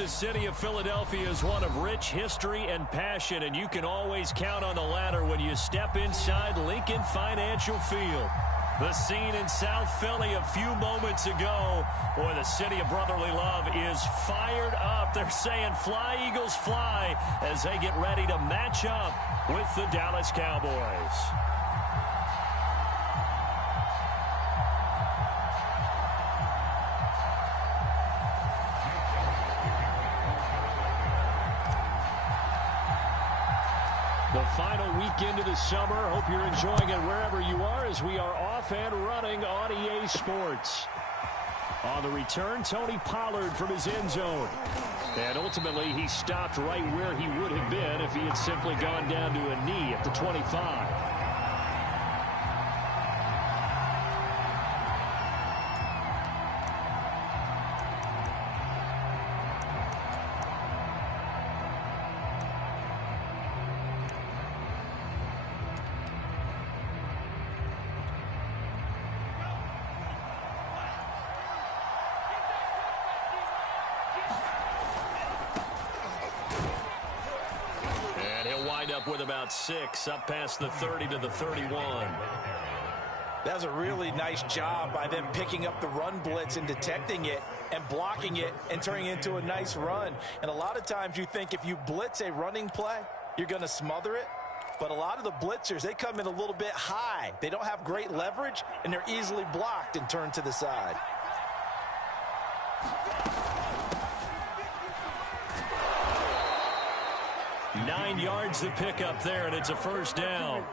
The city of Philadelphia is one of rich history and passion, and you can always count on the latter when you step inside Lincoln Financial Field. The scene in South Philly a few moments ago. Boy, the city of brotherly love is fired up. They're saying fly, Eagles, fly, as they get ready to match up with the Dallas Cowboys. The final weekend of the summer. Hope you're enjoying it wherever you are as we are off and running on EA Sports. On the return, Tony Pollard from his end zone. And ultimately, he stopped right where he would have been if he had simply gone down to a knee at the 25. Up with about 6, up past the 30 to the 31. That was a really nice job by them picking up the run blitz and detecting it and blocking it and turning it into a nice run. And a lot of times you think if you blitz a running play, you're going to smother it. But a lot of the blitzers, they come in a little bit high. They don't have great leverage, and they're easily blocked and turned to the side. 9 yards to pick up there, and it's a first down.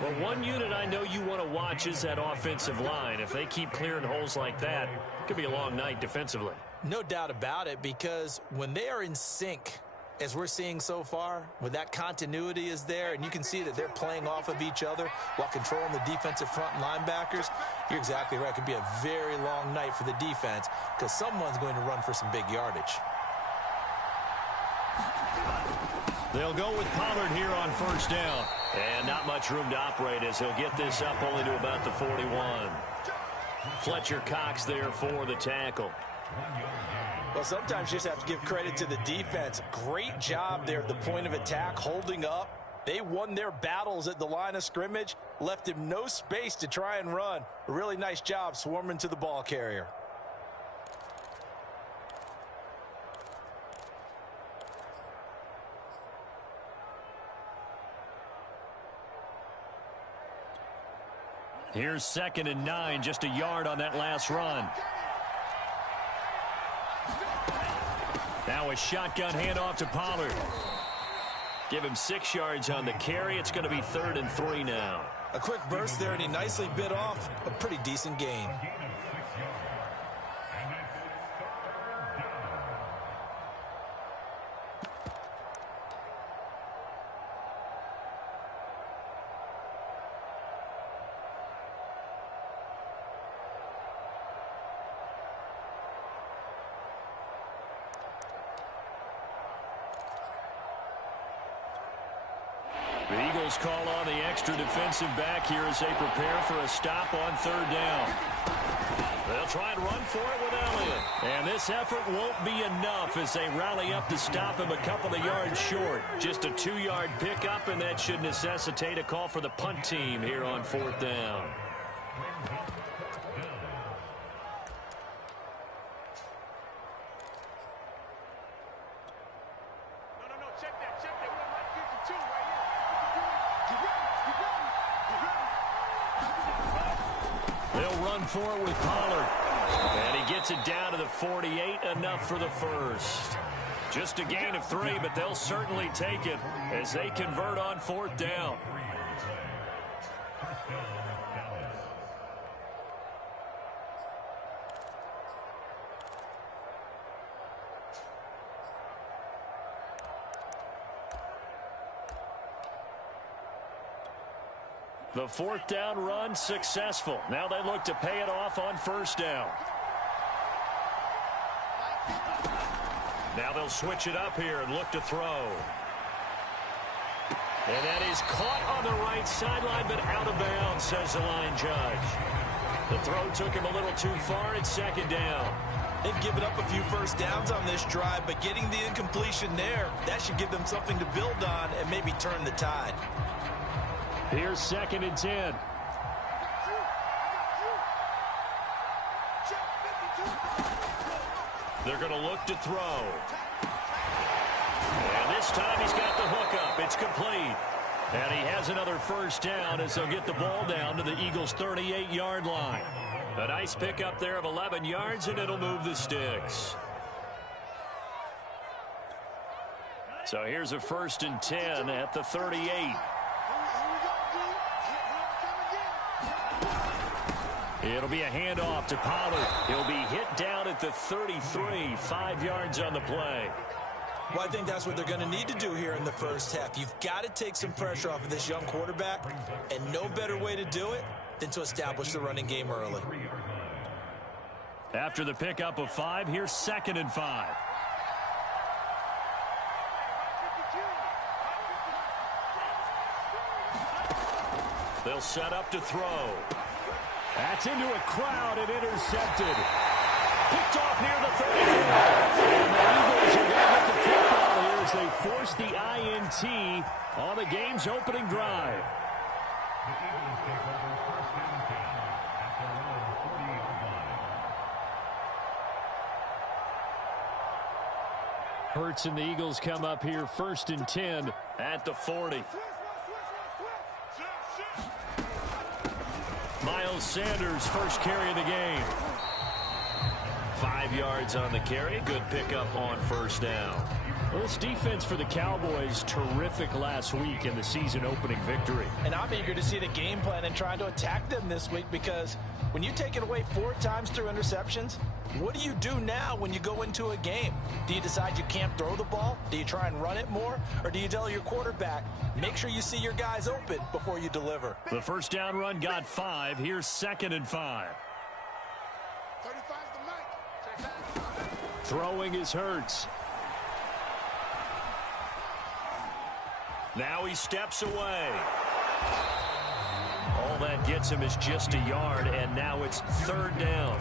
Well, one unit I know you want to watch is that offensive line. If they keep clearing holes like that, it could be a long night defensively. No doubt about it, because when they are in sync, as we're seeing so far, when that continuity is there, and you can see that they're playing off of each other while controlling the defensive front linebackers, you're exactly right. It could be a very long night for the defense because someone's going to run for some big yardage. They'll go with Pollard here on first down. And not much room to operate as he'll get this up only to about the 41. Fletcher Cox there for the tackle. Well, sometimes you just have to give credit to the defense. Great job there at the point of attack, holding up. They won their battles at the line of scrimmage, left him no space to try and run. A really nice job swarming to the ball carrier. Here's 2nd and 9, just a yard on that last run. Now a shotgun handoff to Pollard. Give him 6 yards on the carry. It's going to be 3rd and 3 now. A quick burst there, and he nicely bit off a pretty decent gain. The Eagles call on the extra defensive back here as they prepare for a stop on 3rd down. They'll try and run for it with Elliott. And this effort won't be enough as they rally up to stop him a couple of yards short. Just a 2-yard pickup, and that should necessitate a call for the punt team here on 4th down. For it with Pollard. And he gets it down to the 48, enough for the first. Just a gain of 3, but they'll certainly take it as they convert on 4th down. The 4th down run successful. Now they look to pay it off on 1st down. Now they'll switch it up here and look to throw. And that is caught on the right sideline, but out of bounds, says the line judge. The throw took him a little too far at 2nd down. They've given up a few first downs on this drive, but getting the incompletion there, that should give them something to build on and maybe turn the tide. Here's 2nd and 10. They're going to look to throw. And this time he's got the hook up. It's complete. And he has another first down as they'll get the ball down to the Eagles' 38-yard line. A nice pickup there of 11 yards, and it'll move the sticks. So here's a 1st and 10 at the 38. It'll be a handoff to Pollard. He'll be hit down at the 33, 5 yards on the play. Well, I think that's what they're going to need to do here in the first half. You've got to take some pressure off of this young quarterback, and no better way to do it than to establish the running game early. After the pickup of 5, here's 2nd and 5. They'll set up to throw. That's into a crowd and intercepted. Picked off near the 34. And the Eagles are going to get the football here as they force the INT on the game's opening drive. Hurts and the Eagles come up here 1st and 10 at the 40. Miles Sanders, first carry of the game. 5 yards on the carry. Good pickup on first down. Well, this defense for the Cowboys, terrific last week in the season opening victory. And I'm eager to see the game plan and trying to attack them this week, because when you take it away 4 times through interceptions, what do you do now when you go into a game? Do you decide you can't throw the ball? Do you try and run it more? Or do you tell your quarterback, make sure you see your guys open before you deliver? The first down run got 5. Here's 2nd and 5. Throwing is Hurts. Now he steps away. All that gets him is just a yard, and now it's 3rd down.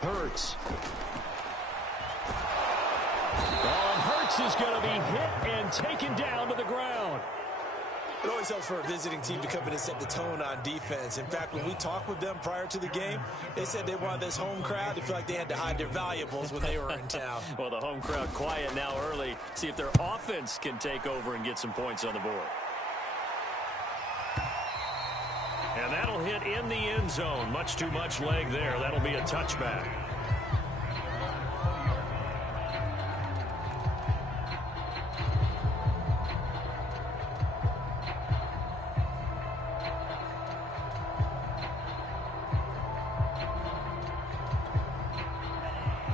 Hurts. Hurts is going to be hit and taken down to the ground. It always helps for a visiting team to come in and set the tone on defense. In fact, when we talked with them prior to the game, they said they wanted this home crowd to feel like they had to hide their valuables when they were in town. Well, the home crowd quiet now early. See if their offense can take over and get some points on the board. And that'll hit in the end zone. Much too much leg there. That'll be a touchback.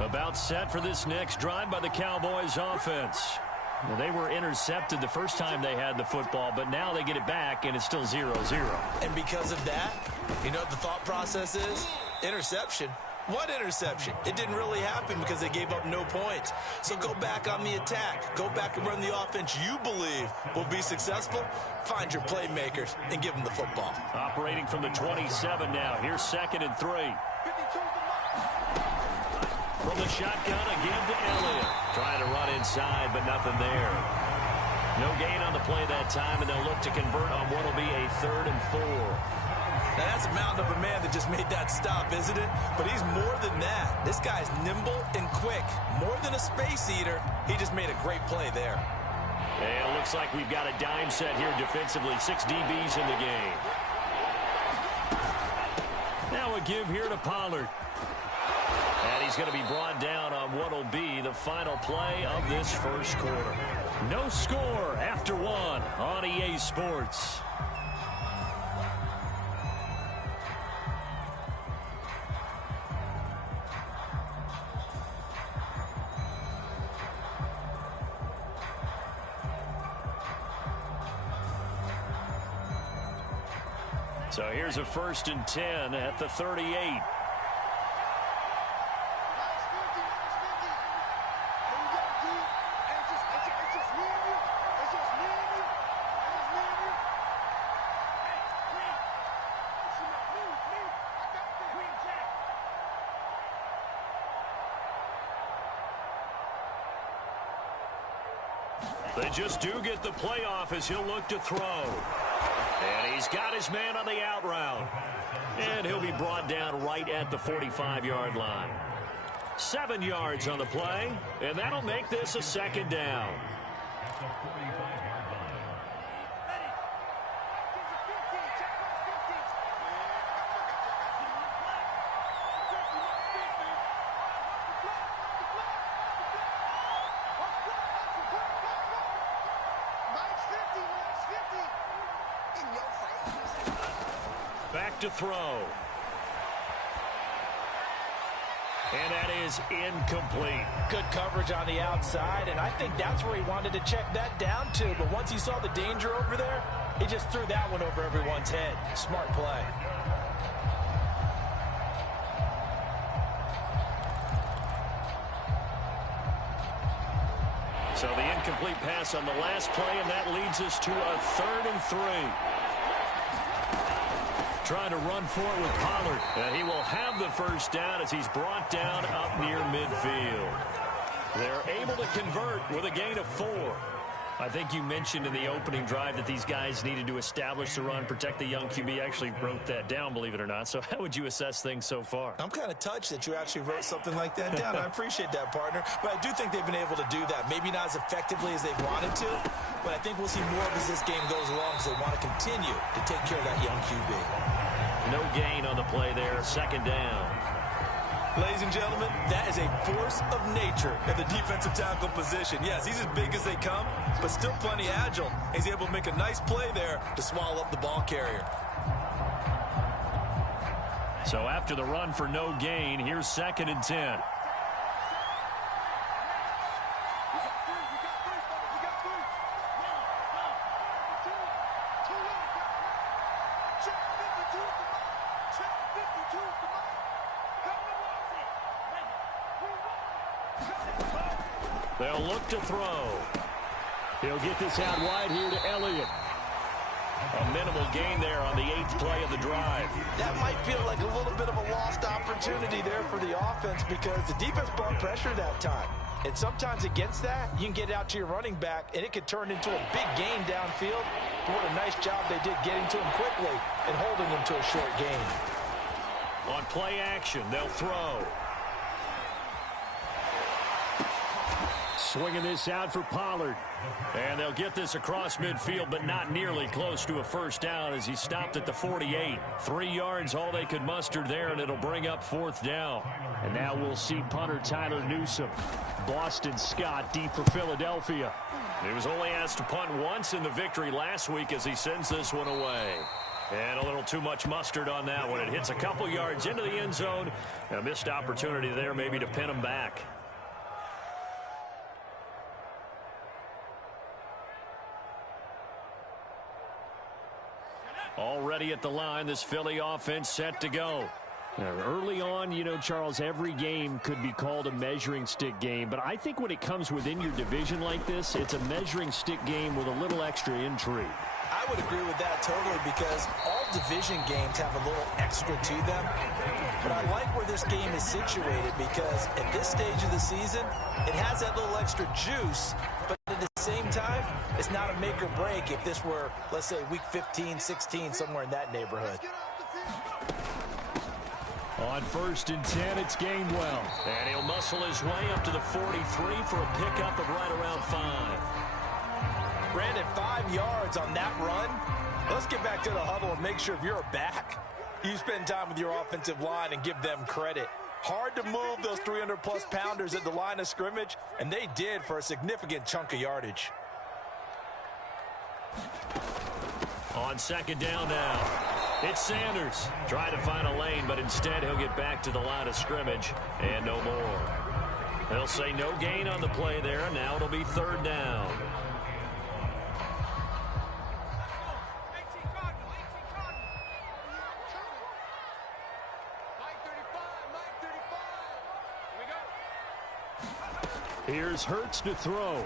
About set for this next drive by the Cowboys offense. Well, they were intercepted the first time they had the football, but now they get it back, and it's still 0-0. And because of that, you know what the thought process is? Interception. What interception? It didn't really happen because they gave up no points. So go back on the attack. Go back and run the offense you believe will be successful. Find your playmakers and give them the football. Operating from the 27 now. Here's 2nd and 3. From the shotgun, a give to Elliott. Trying to run inside, but nothing there. No gain on the play that time, and they'll look to convert on what will be a 3rd and 4. Now, that's a mountain of a man that just made that stop, isn't it? But he's more than that. This guy's nimble and quick. More than a space eater, he just made a great play there. And it looks like we've got a dime set here defensively. 6 DBs in the game. Now a give here to Pollard. And he's going to be brought down on what will be the final play of this first quarter. No score after 1 on EA Sports. So here's a 1st and 10 at the 38. They just do get the playoff as he'll look to throw. And he's got his man on the out route. And he'll be brought down right at the 45-yard line. 7 yards on the play, and that'll make this a second down. Back to throw. And that is incomplete. Good coverage on the outside, and I think that's where he wanted to check that down to. But once he saw the danger over there, he just threw that one over everyone's head. Smart play. So the incomplete pass on the last play, and that leads us to a 3rd and 3. Trying to run forward with Pollard. He will have the first down as he's brought down up near midfield. They're able to convert with a gain of 4. I think you mentioned in the opening drive that these guys needed to establish the run, protect the young QB. I actually wrote that down, believe it or not. So how would you assess things so far? I'm kind of touched that you actually wrote something like that down. I appreciate that, partner. But I do think they've been able to do that. Maybe not as effectively as they've wanted to, but I think we'll see more of as this game goes along because they want to continue to take care of that young QB. No gain on the play there. Second down. Ladies and gentlemen, that is a force of nature at the defensive tackle position. Yes, he's as big as they come, but still plenty agile. He's able to make a nice play there to swallow up the ball carrier. So after the run for no gain, here's 2nd and 10. They'll look to throw. He'll get this out wide here to Elliott. A minimal gain there on the 8th play of the drive. That might feel like a little bit of a lost opportunity there for the offense because the defense brought pressure that time. And sometimes against that, you can get out to your running back, and it could turn into a big gain downfield. But what a nice job they did getting to him quickly and holding him to a short gain. On play action, they'll throw. Swinging this out for Pollard. And they'll get this across midfield, but not nearly close to a first down as he stopped at the 48. 3 yards, all they could muster there, and it'll bring up 4th down. And now we'll see punter Tyler Newsome. Boston Scott deep for Philadelphia. He was only asked to punt once in the victory last week as he sends this one away. And a little too much mustard on that one. It hits a couple yards into the end zone. A missed opportunity there maybe to pin him back. Already at the line, this Philly offense set to go. Now, early on, you know, Charles, every game could be called a measuring stick game. But I think when it comes within your division like this, it's a measuring stick game with a little extra intrigue. I would agree with that totally because all division games have a little extra to them. But I like where this game is situated because at this stage of the season, it has that little extra juice. But at the same time, it's not a make or break if this were, let's say, week 15, 16, somewhere in that neighborhood. On 1st and 10, it's Gainwell. And he'll muscle his way up to the 43 for a pickup of right around 5. Brandon, 5 yards on that run. Let's get back to the huddle and make sure if you're a back, you spend time with your offensive line and give them credit. Hard to move those 300-plus pounders at the line of scrimmage, and they did for a significant chunk of yardage. On 2nd down now, it's Sanders. Trying to find a lane, but instead he'll get back to the line of scrimmage, and no more. They'll say no gain on the play there, and now it'll be 3rd down. Here's Hurts to throw.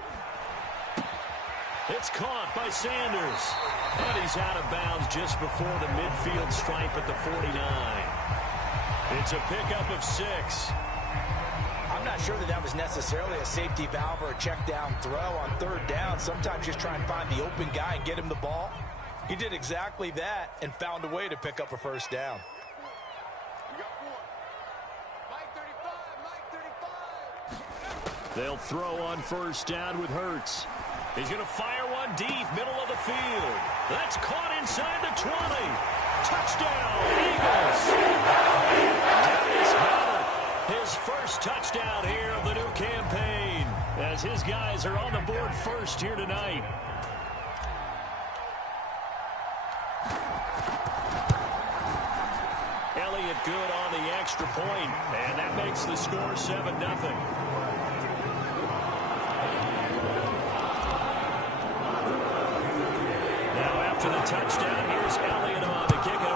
It's caught by Sanders. And he's out of bounds just before the midfield stripe at the 49. It's a pickup of 6. I'm not sure that that was necessarily a safety valve or a check down throw on third down. Sometimes just try and find the open guy and get him the ball. He did exactly that and found a way to pick up a first down. They'll throw on first down with Hurts. He's going to fire one deep, middle of the field. That's caught inside the 20. Touchdown, Eagles. Dennis Howard, his first touchdown here of the new campaign, as his guys are on the board first here tonight. Elliott good on the extra point, and that makes the score 7-0. To the touchdown, here's Elliott on to kick it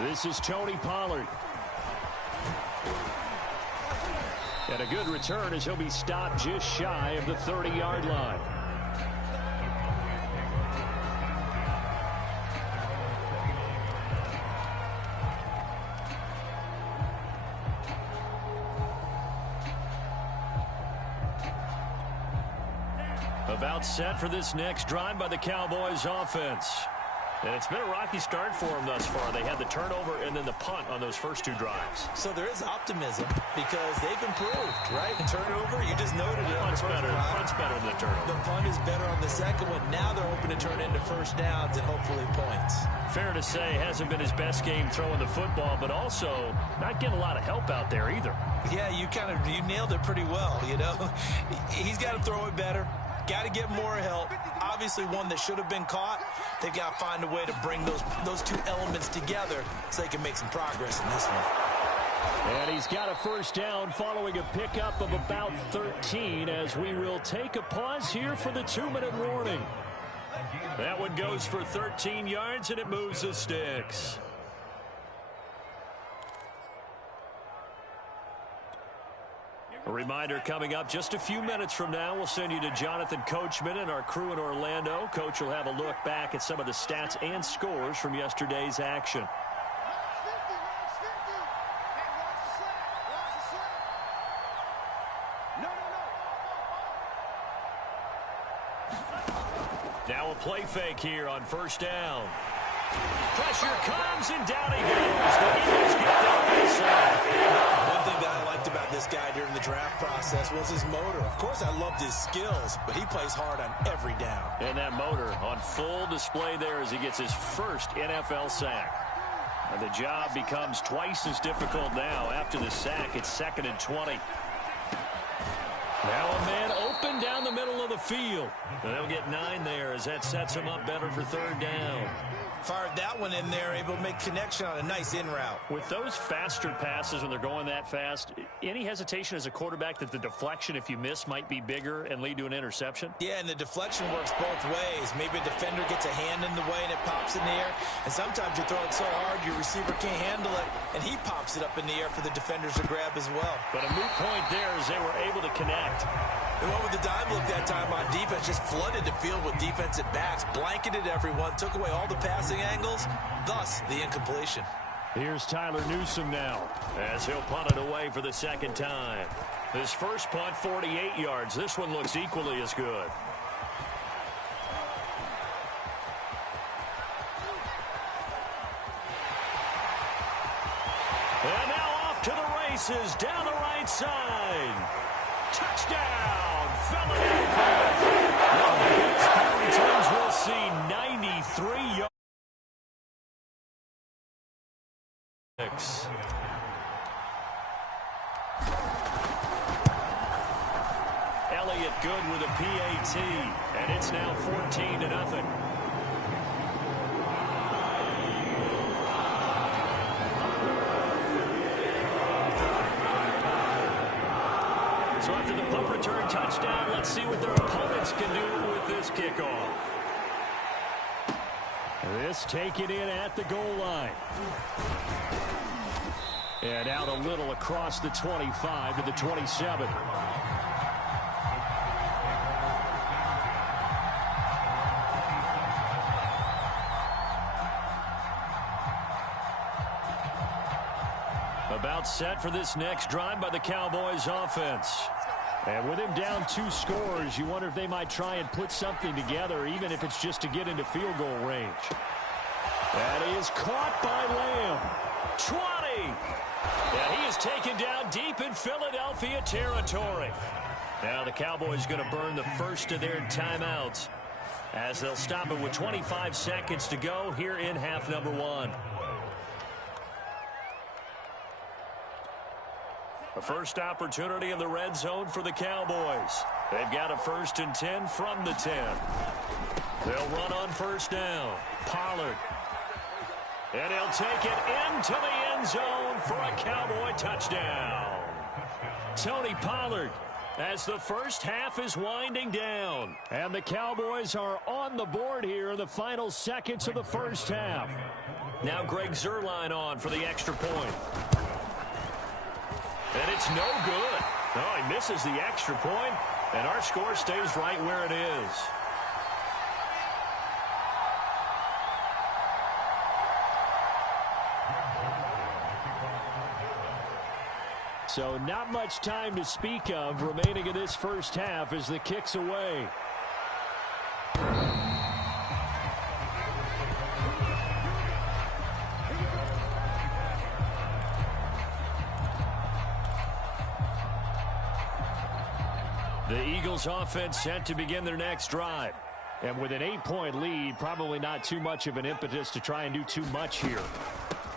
away. This is Tony Pollard. And a good return as he'll be stopped just shy of the 30-yard line. About set for this next drive by the Cowboys offense. And it's been a rocky start for them thus far. They had the turnover and then the punt on those first two drives. So there is optimism because they've improved, right? Turnover, you just noted it. Punt's better. Punt's better than the turnover. The punt is better on the second one. Now they're hoping to turn into first downs and hopefully points. Fair to say, hasn't been his best game throwing the football, but also not getting a lot of help out there either. Yeah, you nailed it pretty well, you know. He's got to throw it better. Got to get more help. Obviously one that should have been caught. They've got to find a way to bring those two elements together so they can make some progress in this one. And he's got a first down following a pickup of about 13 as we will take a pause here for the 2-minute warning. That one goes for 13 yards and it moves the sticks. A reminder coming up just a few minutes from now, we'll send you to Jonathan Coachman and our crew in Orlando. Coach will have a look back at some of the stats and scores from yesterday's action. Now a play fake here on first down. Pressure comes and down he goes. The Eagles get the offense. One thing that I liked about this guy during the draft process was his motor. Of course, I loved his skills, but he plays hard on every down. And that motor on full display there as he gets his first NFL sack. And the job becomes twice as difficult now after the sack. It's 2nd and 20. Now a man open down the middle of the field. And they'll get 9 there as that sets him up better for third down. Fired that one in there, able to make connection on a nice in route. With those faster passes when they're going that fast, any hesitation as a quarterback that the deflection, if you miss, might be bigger and lead to an interception? Yeah, and the deflection works both ways. Maybe a defender gets a hand in the way and it pops in the air. And sometimes you throw it so hard your receiver can't handle it, and he pops it up in the air for the defenders to grab as well. But a moot point there as they were able to connect. They went with the dime look that time on defense, just flooded the field with defensive backs, blanketed everyone, took away all the passing angles, thus the incompletion. Here's Tyler Newsome now as he'll punt it away for the second time. His first punt, 48 yards. This one looks equally as good. And now off to the races down the right side. Touchdown, Philadelphia. One of the best punt returns we'll see, 93 yards. Elliott good with a PAT, and it's now 14-0. So after the punt return touchdown, let's see what their opponents can do with this kickoff. This taken in at the goal line. And out a little across the 25 to the 27. About set for this next drive by the Cowboys offense. And with him down 2 scores, you wonder if they might try and put something together, even if it's just to get into field goal range. That is caught by Lamb. 20. And he is taken down deep in Philadelphia territory. Now the Cowboys going to burn the first of their timeouts as they'll stop it with 25 seconds to go here in half number 1. The first opportunity in the red zone for the Cowboys. They've got a 1st and 10 from the 10. They'll run on first down. Pollard. And he'll take it into the end zone for a Cowboy touchdown. Tony Pollard, as the first half is winding down. And the Cowboys are on the board here in the final seconds of the first half. Now Greg Zuerlein on for the extra point. And it's no good. Oh, he misses the extra point, and our score stays right where it is. So not much time to speak of remaining in this first half as the kick's away. The Eagles offense set to begin their next drive. And with an 8-point lead, probably not too much of an impetus to try and do too much here.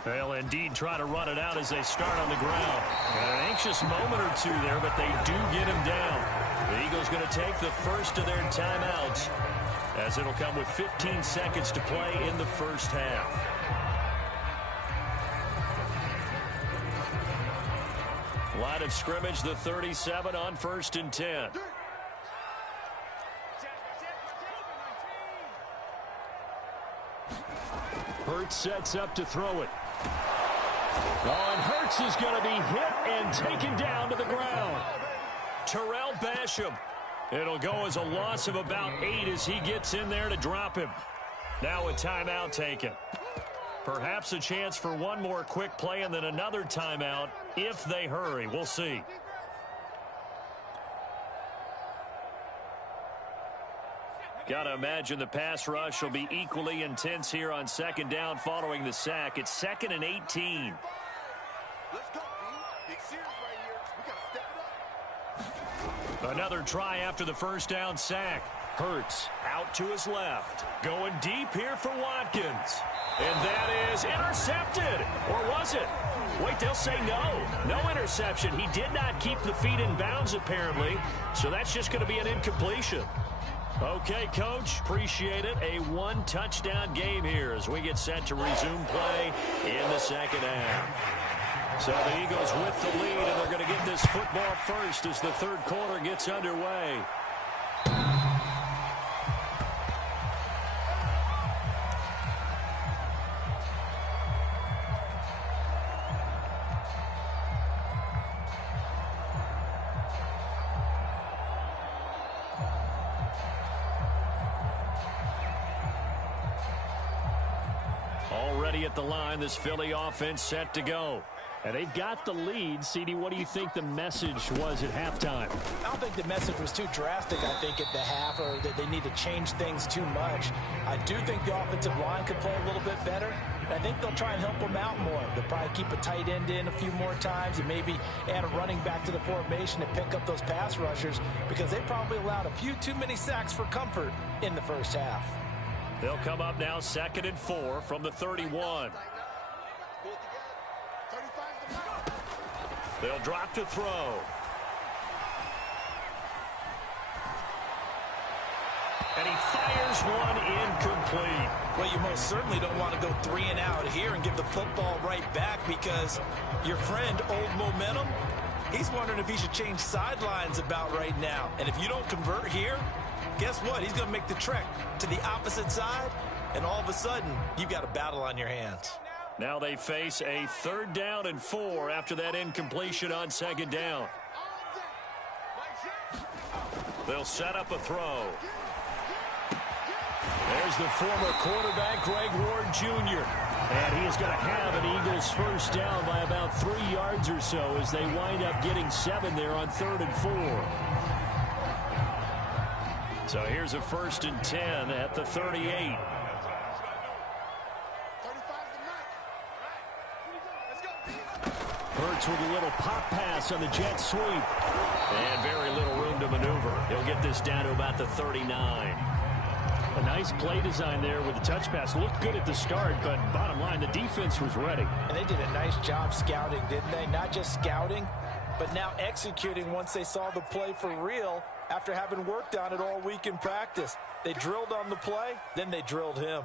They'll indeed try to run it out as they start on the ground. And an anxious moment or two there, but they do get him down. The Eagles going to take the first of their timeouts as it'll come with 15 seconds to play in the first half. Line of scrimmage, the 37 on 1st and 10. Hurts sets up to throw it. Oh, and Hurts is going to be hit and taken down to the ground. Terrell Basham. It'll go as a loss of about 8 as he gets in there to drop him. Now a timeout taken. Perhaps a chance for one more quick play and then another timeout if they hurry. We'll see. Got to imagine the pass rush will be equally intense here on 2nd down following the sack. It's 2nd and 18. Let's go, D. Big series right here. We got to step it up. Another try after the 1st down sack. Hurts out to his left. Going deep here for Watkins. And that is intercepted. Or was it? Wait, they'll say no. No interception. He did not keep the feet in bounds, apparently. So that's just going to be an incompletion. Okay, Coach, appreciate it. A 1-touchdown game here as we get set to resume play in the 2nd half. So the Eagles with the lead, and they're going to get this football first as the 3rd quarter gets underway. Already at the line, this Philly offense set to go. And they've got the lead. CD, what do you think the message was at halftime? I don't think the message was too drastic, I think, at the half, or that they need to change things too much. I do think the offensive line could play a little bit better. And I think they'll try and help them out more. They'll probably keep a tight end in a few more times and maybe add a running back to the formation to pick up those pass rushers because they probably allowed a few too many sacks for comfort in the first half. They'll come up now 2nd and 4 from the 31. They'll drop to throw. And he fires one incomplete. Well, you most certainly don't want to go 3 and out here and give the football right back because your friend, Old Momentum, he's wondering if he should change sidelines about right now. And if you don't convert here, guess what? He's going to make the trek to the opposite side, and all of a sudden, you've got a battle on your hands. Now they face a 3rd down and 4 after that incompletion on 2nd down. They'll set up a throw. There's the former quarterback, Greg Ward Jr. And he is going to have an Eagles first down by about 3 yards or so as they wind up getting 7 there on 3rd and 4. So here's a 1st and 10 at the 38. Hurts with a little pop pass on the jet sweep. And very little room to maneuver. He'll get this down to about the 39. A nice play design there with the touch pass. Looked good at the start, but bottom line, the defense was ready. And they did a nice job scouting, didn't they? Not just scouting, but now executing once they saw the play for real after having worked on it all week in practice. They drilled on the play, then they drilled him.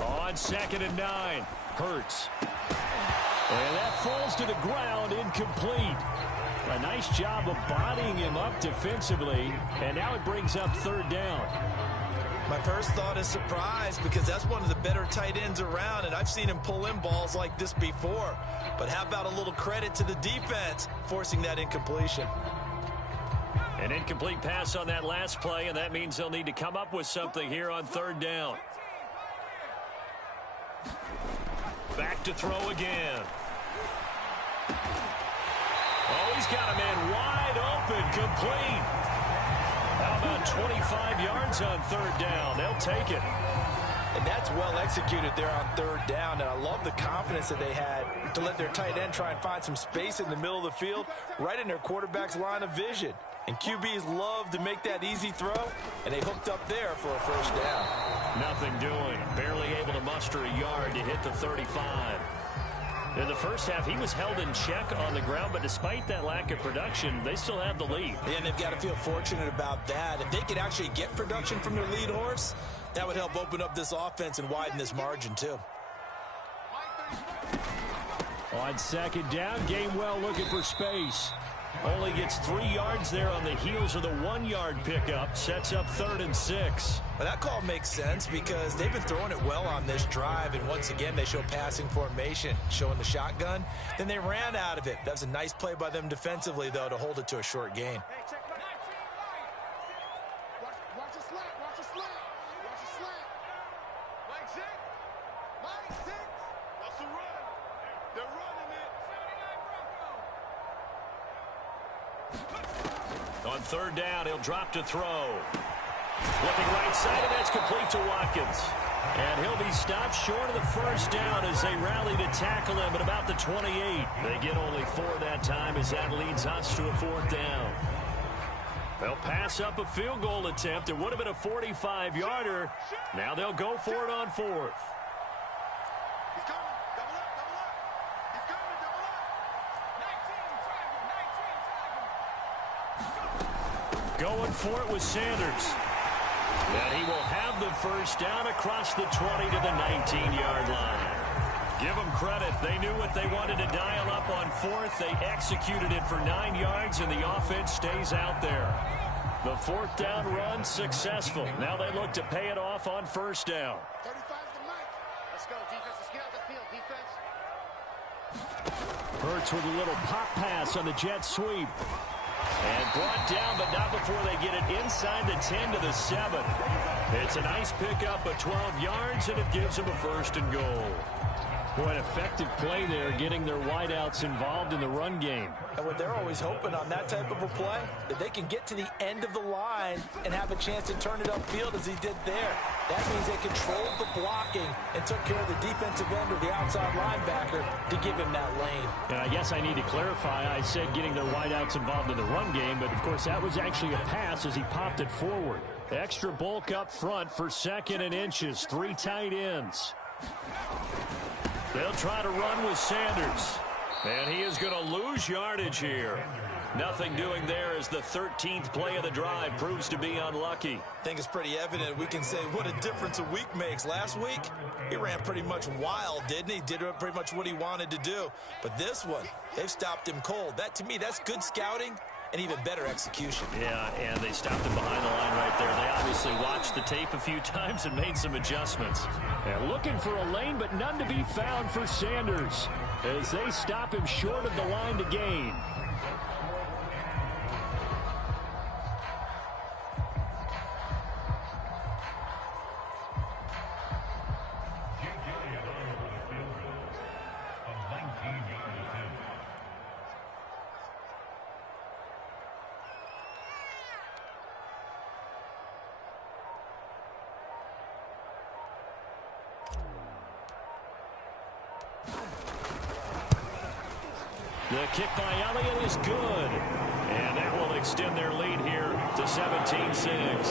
On 2nd and 9, Hurts. And that falls to the ground, incomplete. A nice job of bodying him up defensively, and now it brings up 3rd down. My first thought is surprise because that's one of the better tight ends around, and I've seen him pull in balls like this before. But how about a little credit to the defense forcing that incompletion? An incomplete pass on that last play, and that means they'll need to come up with something here on 3rd down. Back to throw again. Oh, he's got a man wide open, complete. How about 25 yards on 3rd down? They'll take it. And that's well executed there on 3rd down. And I love the confidence that they had to let their tight end try and find some space in the middle of the field, right in their quarterback's line of vision. And QBs love to make that easy throw, and they hooked up there for a 1st down. Nothing doing. Barely able to muster a yard to hit the 35. In the first half, he was held in check on the ground, but despite that lack of production, they still have the lead. And they've got to feel fortunate about that. If they could actually get production from their lead horse, that would help open up this offense and widen this margin, too. On 2nd down, Gainwell looking for space. Only gets 3 yards there on the heels of the 1-yard pickup. Sets up 3rd and 6. Well, that call makes sense because they've been throwing it well on this drive, and once again they show passing formation, showing the shotgun. Then they ran out of it. That was a nice play by them defensively, though, to hold it to a short gain. Watch the slant. Watch the slant. Watch the slant. Line 6. Line 6. That's a run. They're running it. On 3rd down, he'll drop to throw. Looking right side, and that's complete to Watkins. And he'll be stopped short of the 1st down as they rally to tackle him at about the 28. They get only 4 that time as that leads us to a 4th down. They'll pass up a field goal attempt. It would have been a 45-yarder. Now they'll go for it on 4th. He's coming. Double up. Double up. He's coming. Double up. 19. Going for it with Sanders. And he will have the 1st down across the 20 to the 19-yard line. Give them credit. They knew what they wanted to dial up on 4th. They executed it for 9 yards, and the offense stays out there. The 4th down run successful. Now they look to pay it off on 1st down. 35 to Mike. Let's go, defense. Let's get out the field, defense. Hurts with a little pop pass on the jet sweep. And brought down, but not before they get it inside the 10 to the 7. It's a nice pickup of 12 yards, and it gives them a 1st and goal. Boy, an effective play there, getting their wideouts involved in the run game. And what they're always hoping on that type of a play, that they can get to the end of the line and have a chance to turn it upfield as he did there. That means they controlled the blocking and took care of the defensive end or the outside linebacker to give him that lane. And I guess I need to clarify, I said getting their wideouts involved in the run game, but of course that was actually a pass as he popped it forward. Extra bulk up front for 2nd and inches, 3 tight ends. They'll try to run with Sanders. And he is going to lose yardage here. Nothing doing there as the 13th play of the drive proves to be unlucky. I think it's pretty evident. We can say what a difference a week makes. Last week, he ran pretty much wild, didn't he? Did pretty much what he wanted to do. But this one, they've stopped him cold. That, to me, that's good scouting and even better execution. Yeah, and they stopped him behind the line right there. They obviously watched the tape a few times and made some adjustments. And looking for a lane, but none to be found for Sanders as they stop him short of the line to gain. The kick by Elliott is good. And that will extend their lead here to 17-6.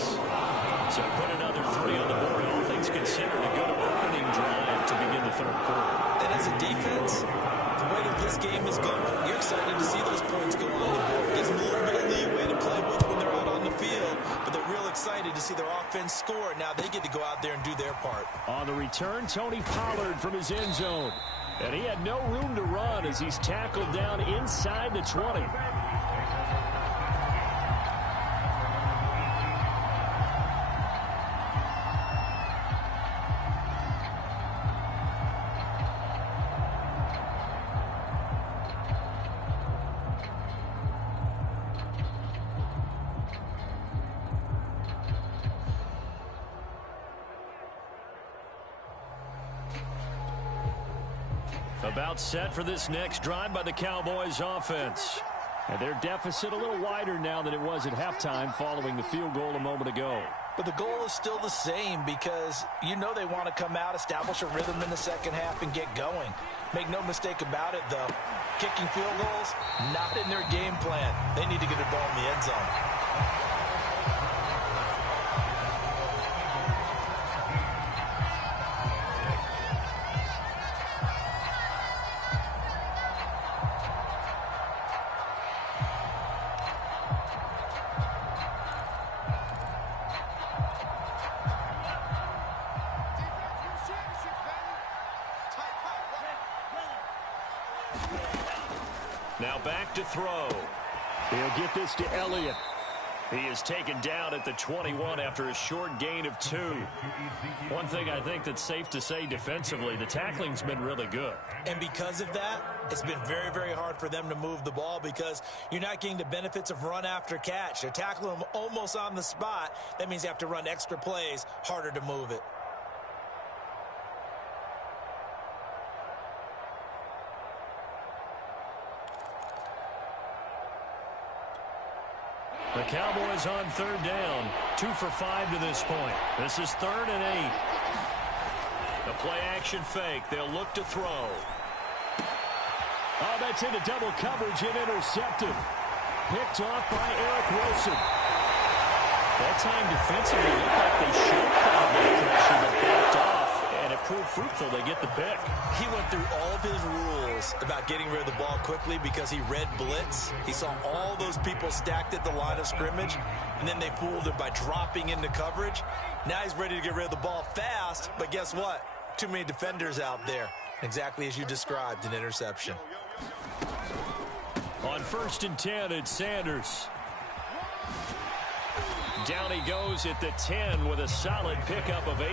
So put another 3 on the board. All things considered, a good opening drive to begin the third quarter. And as a defense, the way that this game is going, you're excited to see those points go on the board. Gives them a little bit of leeway to play with when they're out on the field. But they're real excited to see their offense score. Now they get to go out there and do their part. On the return, Tony Pollard from his end zone. And he had no room to run as he's tackled down inside the 20. About set for this next drive by the Cowboys offense. And their deficit a little wider now than it was at halftime following the field goal a moment ago. But the goal is still the same because you know they want to come out, establish a rhythm in the second half, and get going. Make no mistake about it, though. Kicking field goals, not in their game plan. They need to get the ball in the end zone. Now back to throw. He'll get this to Elliott. He is taken down at the 21 after a short gain of 2. One thing I think that's safe to say defensively, the tackling's been really good. And because of that, it's been very, very hard for them to move the ball because you're not getting the benefits of run after catch. They're tackling them almost on the spot. That means you have to run extra plays, harder to move it. The Cowboys on third down, 2 for 5 to this point. This is 3rd and 8. The play action fake. They'll look to throw. Oh, that's into double coverage and intercepted. Picked off by Eric Wilson. That time defensively looked like they showed probably pressure but backed off, and it proved fruitful. They get the pick. He went through all of his rules about getting rid of the ball quickly because he read blitz. He saw all those people stacked at the line of scrimmage, and then they fooled him by dropping into coverage. Now he's ready to get rid of the ball fast, but guess what? Too many defenders out there. Exactly as you described, an interception. On 1st and 10, it's Sanders. Down he goes at the 10 with a solid pickup of 8.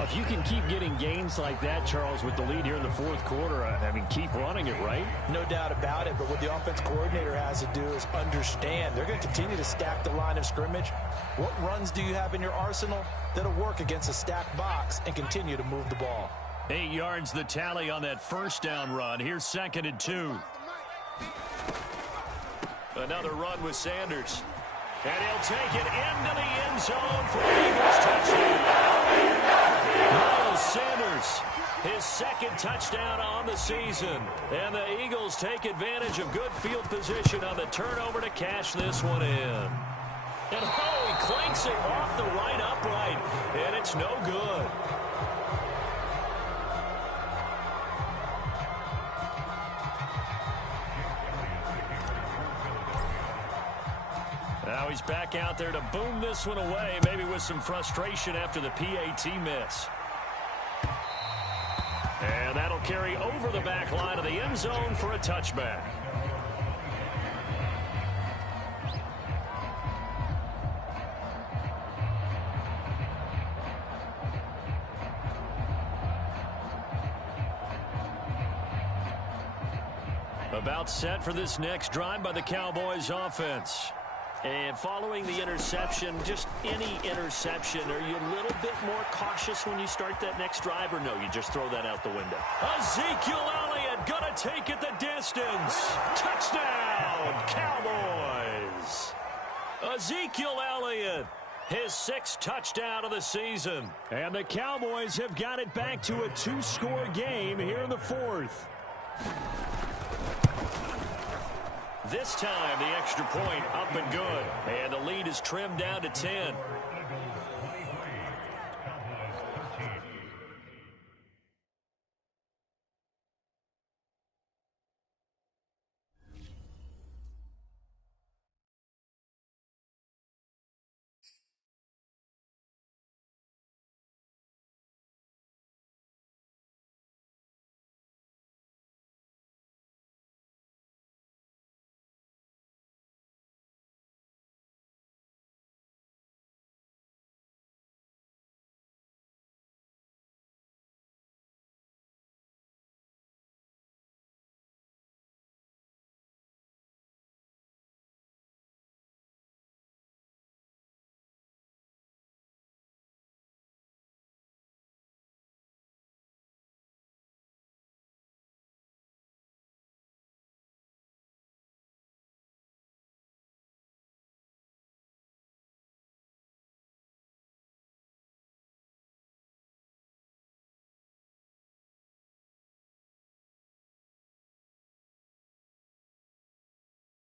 If you can keep getting gains like that, Charles, with the lead here in the 4th quarter, I mean, keep running it, right? No doubt about it, but what the offense coordinator has to do is understand they're going to continue to stack the line of scrimmage. What runs do you have in your arsenal that'll work against a stacked box and continue to move the ball? 8 yards the tally on that first down run. Here's 2nd and 2. Another run with Sanders. And he'll take it into the end zone for an Eagles touchdown. Miles Sanders, his 2nd touchdown on the season. And the Eagles take advantage of good field position on the turnover to cash this one in. And he clanks it off the right upright, and it's no good. Now he's back out there to boom this one away, maybe with some frustration after the PAT miss. And that'll carry over the back line of the end zone for a touchback. About set for this next drive by the Cowboys offense. And following the interception, just any interception, are you a little bit more cautious when you start that next drive, or no, you just throw that out the window? Ezekiel Elliott gonna take it the distance. Touchdown, Cowboys. Ezekiel Elliott, his 6th touchdown of the season. And the Cowboys have got it back to a 2-score game here in the 4th. This time, the extra point up and good. And the lead is trimmed down to 10.